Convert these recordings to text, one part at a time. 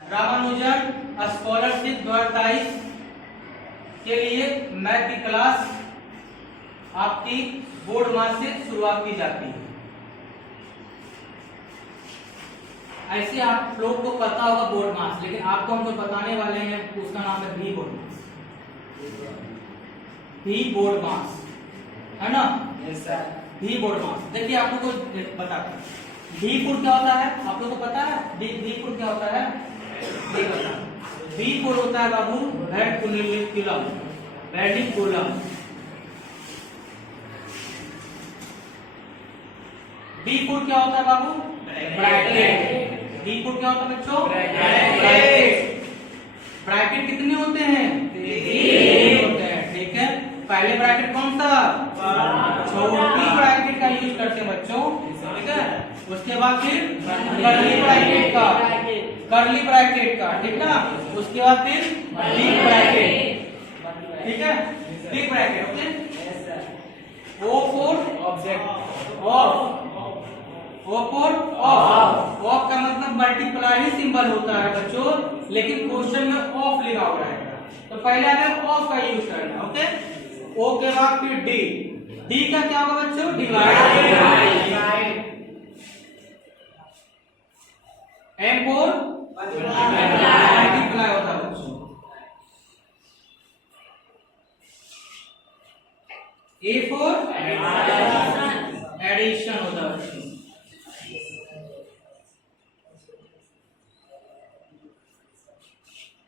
Ramanujan scholarship 2023 के लिए math की क्लास आपकी बोर्ड मास से शुरुआत की जाती है। ऐसे आप लोग को पता होगा बोर्ड मास, लेकिन आपको हम जो बताने वाले हैं उसका नाम है भी बोर्ड मास। भी बोर्ड मास है ना? Yes sir. भी बोर्ड मास देखिए आप लोग को बताते हैं। भी फुट क्या होता है आप लोग को पता है? भी फुट क्या होता है? बी फुट होता है बाबू हेड कुलम, बैडिंग कॉलम। बी फुट क्या होता है बाबू? ब्रैकेट। बी फुट क्या होता है बच्चों? ब्रैकेट। ब्रैकेट कितने होते हैं? 3 होते हैं। ठीक है, पहले ब्रैकेट कौन सा? छोटी ब्रैकेट का यूज करते हैं बच्चों। ठीक है, उसके बाद फिर कर्ली ब्रैकेट का, कर्ली ब्रैकेट का, ठीक ना? उसके बाद फिर बिग ब्रैकेट, ठीक है, big bracket. Okay, O for object, of, O for of. Of का मतलब मल्टीप्लाई सिंबल होता है बच्चों, लेकिन क्वेश्चन में ऑफ लिखा हुआ है, तो पहले हमें ऑफ का यूज करना। ओके, ओ के बाद फिर डी। डी का क्या होगा बच्चों? डिवाइड। एम फोर मल्टीप्लाई होता है बच्चों। ए फोर एडिशन होता है बच्चों।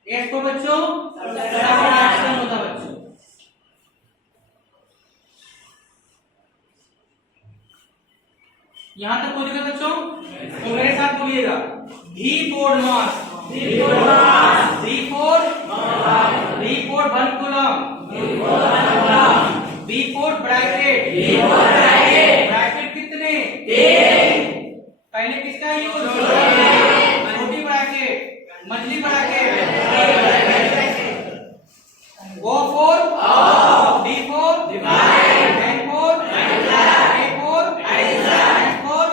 एस को बच्चों सब्ट्रैक्शन होता है बच्चों। यहां तक बोलिएगा बच्चों, तो मेरे साथ बोलिएगा। भी बोर्ड मास, भी फोर बनकुलम, बी फोर ब्रैकेट, ब्रैकेट कितने? पहले किसका यूज? छोटी ब्रैकेट, मझली bracket. O for D for divide, N for A for N for.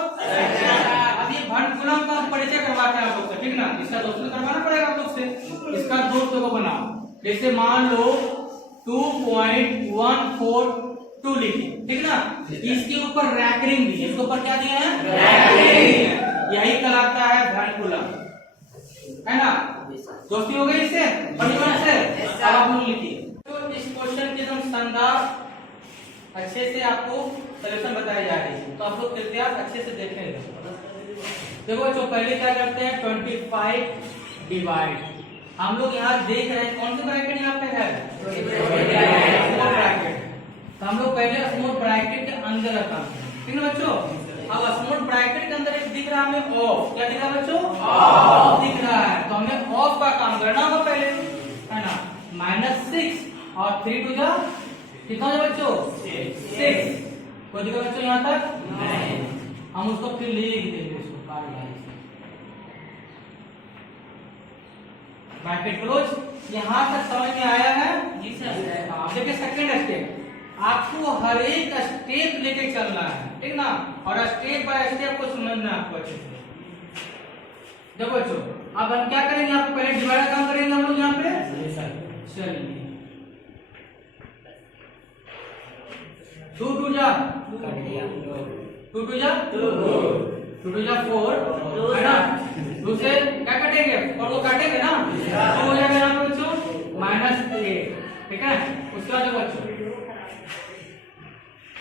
अब ये भंडकुलम का परिचय करवाते हैं आप लोग से, ठीक ना? इसका दोस्तों करवाना पड़ेगा आप लोग से। इसका दोस्तों को बनाओ। जैसे मान लो 2.142 लिखिए, ठीक ना? इसके ऊपर रैकरिंग दी है, इसके ऊपर क्या दिया है? रैकरिंग। यही कहलाता है भंडकुलम, है ना? दोस्ती हो गई इससे, बढ़िया से। अब आप लोग लिखिए। तो इस क्वेश्चन की एकदम शानदार अच्छे से आपको सॉल्यूशन बताया जा रही है, तो आप लोग कृपया अच्छे से देखेंगे। देखो बच्चों, पहले क्या करते हैं? 25 डिवाइड। हम लोग यहाँ देख रहे हैं कौन सी ब्रैकेट यहाँ पे है? Small bracket. तो हम लोग पहले स्मॉल ब्रैकेट के अंदर रखा, ठीक है बच्चों? अब स्मॉल ब्रैकेट के अंदर एक दिख रहा है हमें ऑफ। क्या दिख रहा है बच्चों? ऑफ दिख रहा है, तो हमें ऑफ का काम करना होगा पहले, है ना? -6 और 3 टू जा कितना है बच्चों? 6। कोई दिक्कत बच्चों यहाँ तक? नहीं। हम उसको फिर लिख देंगे, उसको ब्रैकेट क्लोज। यहाँ तक समझ में आया है? जी सर। देखिए सेकंड स्टेप, आपको हर एक स्टेप लेके चलना है, ठीक ना? और स्टेप बाय स्टेप को समझना है आपको अच्छे से। देखो बच्चों, अब हम क्या करेंगे? आपको पहले डिवाइड काम करेंगे हम लोग यहाँ पे। चलिए 2 टू जा 2 टू जा 2 टू जा 4, है ना? 2 से क्या काटेंगे? और वो काटेंगे ना, तो हो जाएगा यहाँ पे बच्चों -8, ठीक है? उसके बाद बच्चों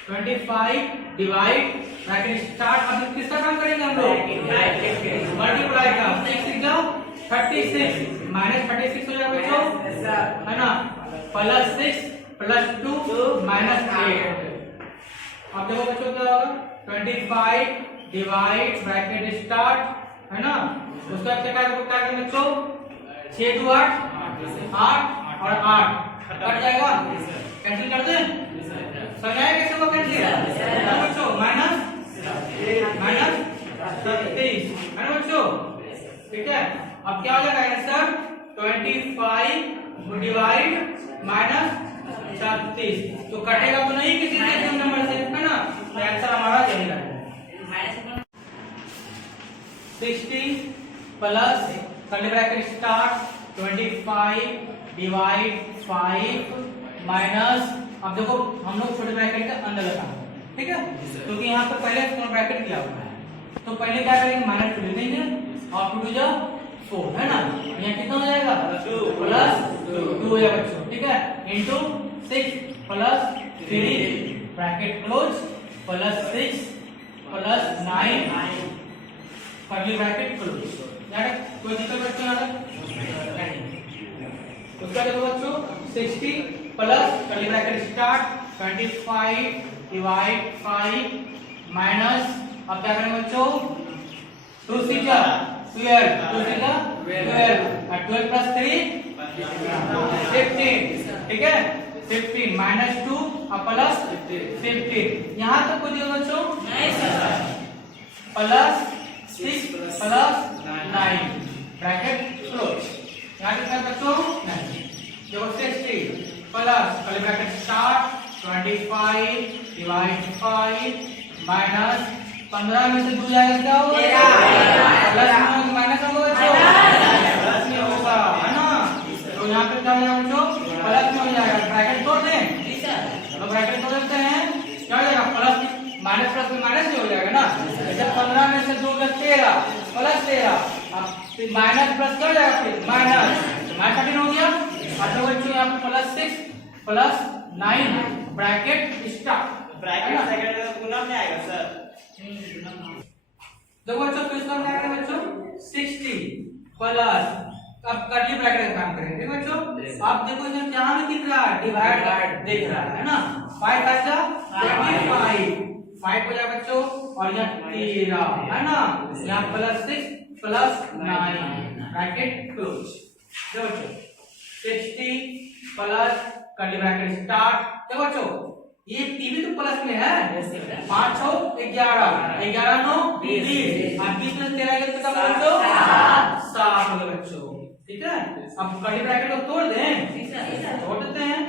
25 डिवाइड ब्रैकेट स्टार्ट। अब किसका काम करेंगे हम लोग? मल्टीप्लाई का। 6 जाओ 36, -36 हो जाएगा बच्चों, है ना? +6 +2 -8। अब देखो बच्चों क्या होगा? 25 डिवाइड ब्रैकेट स्टार्ट, है ना? उसका क्या करेंगे बच्चों? 6 2 8 और 8 कट जाएगा, कैंसिल कर दे। समझ आया कैसे वो कैंसिल? बच्चों -37, है ना बच्चों? ठीक है, अब क्या हो जाएगा आंसर? 25 डिवाइड -36। तो कटेगा तो नहीं किसी से नंबर से, है ना? आंसर हमारा यही रहेगा। 60 plus curly bracket start 25 divide 5 minus, अब देखो हम लोग छोटे ब्रैकेट का अंदर लगाएंगे, ठीक है, क्योंकि यहाँ पे पहले स्मॉल ब्रैकेट किया हुआ है, तो पहले क्या करेंगे माइनस 2 ले लेंगे और 2 जो 4 है ना, यहाँ कितना हो जाएगा प्लस 2 हो जाएगा बच्चों, ठीक है, into 6 plus 3 bracket close plus 6 plus 9 curly bracket close. कोई दिक्कत बच्चों यहाँ तक? उसका देखो बच्चों 60 plus curly bracket start 25 divide 5 minus, अब क्या करेंगे बच्चों 2 6 12 2 6 12 और 12 प्लस 3 15, ठीक है, 15 माइनस 2 और प्लस 15, यहाँ तक कोई दिया बच्चों नहीं sir, plus 6 plus 9 bracket close, यहाँ तक बच्चों नहीं, देखो 60 plus curly bracket start 25 divide 5 minus 15 में से 2 जाएगा क्या होगा प्लस में माइनस होगा बच्चों, प्लस में होगा है ना, तो यहाँ पे क्या हो जाएगा बच्चों प्लस में हो जाएगा, ब्रैकेट तोड़ दें तो ब्रैकेट तोड़ देते हैं, क्या हो जाएगा प्लस माइनस प्लस में माइनस हो जाएगा ना, जब 15 में से 2 13 प्लस 13, अब माइनस प्लस क्या हो जाएगा फिर माइनस, माइनस 13 हो गया, और तो बच्चों यहाँ पे plus 6 plus 9 bracket start, bracket second में गुना में आएगा सर, देखो बच्चों तो इसका क्या करें बच्चों 60 प्लस, अब कर्ली ब्रैकेट का काम करेंगे, ठीक बच्चों, आप देखो इसमें क्या में दिख रहा है डिवाइड दिख रहा है ना, 5 का 5 हो जाएगा बच्चों, और यहाँ 13 है ना, यहाँ प्लस 6 प्लस 9 ब्रैकेट क्लोज, देखो बच्चों 60 प्लस कर्ली ब्रैकेट स्टार्ट, देखो बच्चों ये टीवी तो प्लस में है, 5 6 11 11 9 20 और 20 में 13 के कितना बच्चों 7 हो गया बच्चों, ठीक है, अब कर्ली ब्रैकेट को तोड़ दें, तोड़ देते हैं,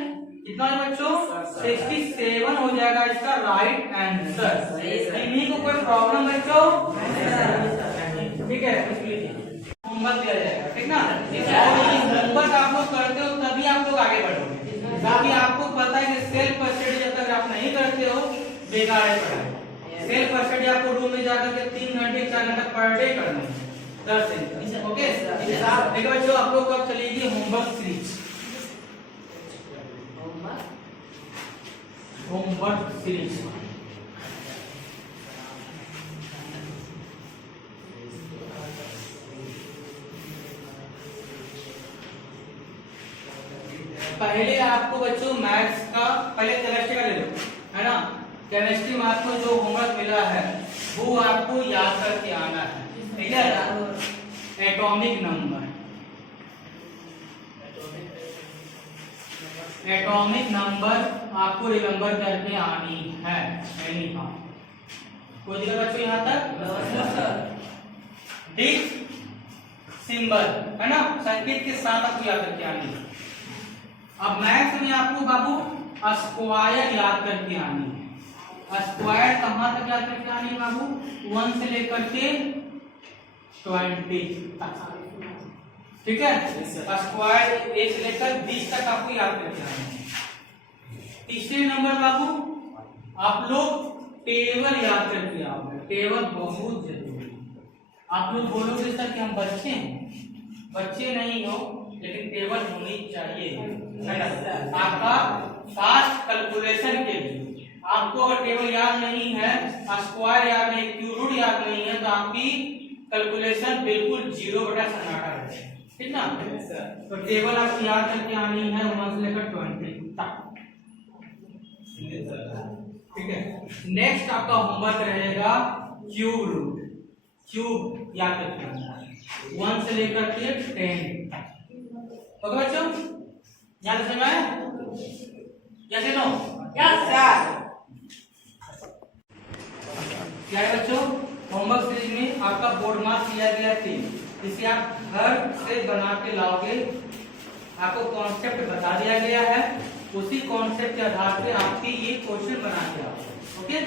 कितना है बच्चों 67 हो जाएगा इसका राइट आंसर, इन्हीं को कोई प्रॉब्लम बच्चों, ठीक है, होमवर्क दिया जाएगा, ठीक ना, होमवर्क आप लोग करते हो तभी आप लोग आगे बढ़ोगे, क्योंकि आपको पता है कि सेल्फ स्टडी जब तक आप नहीं करते हो बेकार है पढ़ाई, सेल्फ स्टडी आपको रूम में जाकर के 3 घंटे 4 घंटे पर डे करना है 10 दिन, ओके, देखो बच्चों आप लोग कब चलेगी होमवर्क सीरीज, होमवर्क सीरीज पहले आपको बच्चों मैथ्स का पहले केमिस्ट्री का ले लो, है ना, केमिस्ट्री में आपको जो होमवर्क मिला है वो आपको याद करके आना है, ठीक है, एटॉमिक नंबर, एटॉमिक नंबर आपको रिमेंबर करके आनी है, एनी हाउ, कोई दिक्कत बच्चों यहाँ तक, डिक सिंबल है ना, संकेत के साथ आपको याद करके आनी है, अब मैथ्स में आपको बाबू स्क्वायर याद करके आनी है, स्क्वायर कहां तक याद करके आनी है बाबू 1 से लेकर के 20 तक, ठीक है, स्क्वायर 1 से लेकर 20 तक आपको याद करके आनी है। तीसरे नंबर बाबू आप लोग टेबल याद करके आओगे, टेबल बहुत जरूरी है, आप लोग बोलोगे सर कि हम बच्चे हैं, बच्चे नहीं हो लेकिन टेबल होनी चाहिए, है ना, आपका फास्ट कैलकुलेशन के लिए आपको अगर टेबल याद नहीं है, स्क्वायर याद नहीं, क्यूब रूट याद नहीं है, तो आपकी कैलकुलेशन बिल्कुल 0 बटा सन्नाटा रहेगा, ठीक ना, तो टेबल आपको याद करके आनी है 1 से लेकर 20 तक, ठीक है। नेक्स्ट आपका होमवर्क रहेगा क्यूब रूट, क्यूब याद करके आना है 1 से लेकर के 10 तक, ओके बच्चों, याद समझ में आया? यस या नो? Yes sir. क्या है बच्चों, होमवर्क सीरीज में आपका बोर्ड मार्क्स दिया गया 3, इसे आप घर से बना के लाओगे, आपको कॉन्सेप्ट बता दिया गया है, उसी कॉन्सेप्ट के आधार पे आपकी ये क्वेश्चन बना के आओगे, ओके,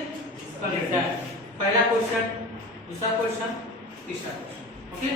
पहला क्वेश्चन, दूसरा क्वेश्चन, तीसरा क्वेश्चन, ओके।